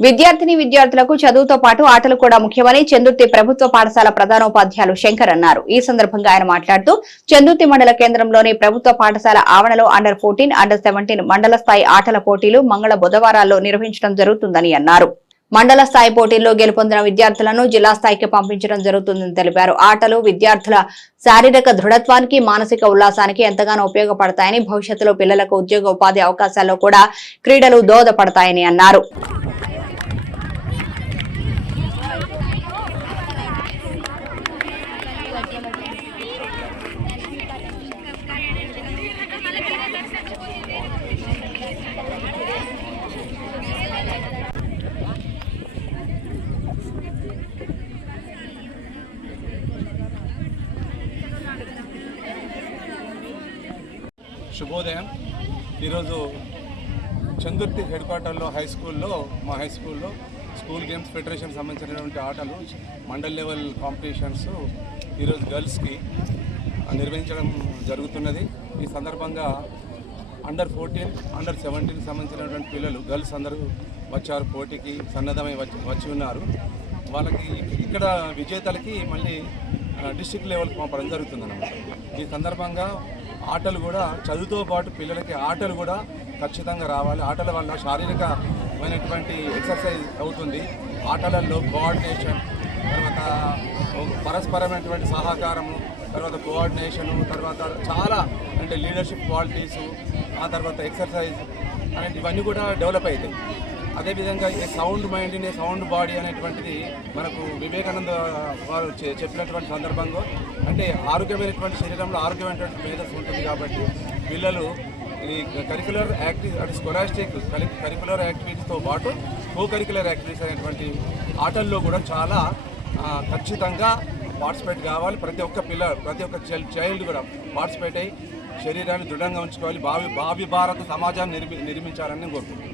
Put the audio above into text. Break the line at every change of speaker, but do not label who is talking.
విద్యార్థిని విద్యార్థులకు చదువుతో పాటు ఆటలు కూడా ముఖ్యమని చందుర్తి ప్రభుత్వ పాఠశాల ప్రధానోపాధ్యాయులు శంకర్ అన్నారు. ఈ సందర్భంగా ఆయన మాట్లాడుతూ చందుర్తి మండల కేంద్రంలోని ప్రభుత్వ పాఠశాల ఆవరణలో అండర్ ఫోర్టీన్ అండర్ సెవెంటీన్ మండల స్థాయి ఆటల పోటీలు మంగళ బుధవారాల్లో నిర్వహించడం జరుగుతుందని అన్నారు. మండల స్థాయి పోటీల్లో గెలుపొందిన విద్యార్థులను జిల్లా స్థాయికి పంపించడం జరుగుతుందని తెలిపారు. ఆటలు విద్యార్థుల శారీరక దృఢత్వానికి మానసిక ఉల్లాసానికి ఎంతగానో ఉపయోగపడతాయని భవిష్యత్తులో పిల్లలకు ఉద్యోగ ఉపాధి అవకాశాల్లో కూడా క్రీడలు దోహదపడతాయని అన్నారు.
శుభోదయం. ఈరోజు చందుర్తి హెడ్ క్వార్టర్లో హై స్కూల్లో మా హై స్కూల్లో స్కూల్ గేమ్స్ ఫెడరేషన్ సంబంధించినటువంటి ఆటలు మండల్ లెవెల్ కాంపిటీషన్స్ ఈరోజు గర్ల్స్కి నిర్వహించడం జరుగుతున్నది. ఈ సందర్భంగా అండర్ ఫోర్టీన్ అండర్ సెవెంటీన్ సంబంధించినటువంటి పిల్లలు గర్ల్స్ అందరూ వచ్చారు పోటీకి సన్నద్ధమై వచ్చి వచ్చి ఉన్నారు. వాళ్ళకి ఇక్కడ విజేతలకి మళ్ళీ డిస్టిక్ లెవెల్కి పంపడం జరుగుతుందన్నమాట. ఈ సందర్భంగా ఆటలు కూడా చదువుతో పాటు పిల్లలకి ఆటలు కూడా ఖచ్చితంగా రావాలి. ఆటల వల్ల శారీరకమైనటువంటి ఎక్సర్సైజ్ అవుతుంది. ఆటలలో కోఆర్డినేషన్ తర్వాత పరస్పరమైనటువంటి సహకారము తర్వాత కోఆర్డినేషను తర్వాత చాలా అంటే లీడర్షిప్ క్వాలిటీసు ఆ తర్వాత ఎక్సర్సైజ్ అనేది ఇవన్నీ కూడా డెవలప్ అవుతాయి. అదేవిధంగా ఈ sound mind in sound body అనేటువంటిది మనకు వివేకానంద వారు చెప్పినటువంటి సందర్భంలో అంటే ఆరోగ్యమైనటువంటి శరీరంలో ఆరోగ్యమైనటువంటి మేధస్సు ఉంటుంది కాబట్టి పిల్లలు ఈ కరికులర్ యాక్టివ్ అంటే స్కొలాస్టిక్ కరికులర్ యాక్టివిటీస్తో పాటు కో కరికులర్ యాక్టివిటీస్ అనేటువంటి ఆటల్లో కూడా చాలా ఖచ్చితంగా పార్టిసిపేట్ కావాలి. ప్రతి ఒక్క పిల్ల ప్రతి ఒక్క చైల్డ్ చైల్డ్ కూడా పార్టిసిపేట్ అయ్యి శరీరాన్ని దృఢంగా ఉంచుకోవాలి. భావి భావి భారత సమాజాన్ని నిర్మి నిర్మించాలని నేను కోరుకుంటున్నాను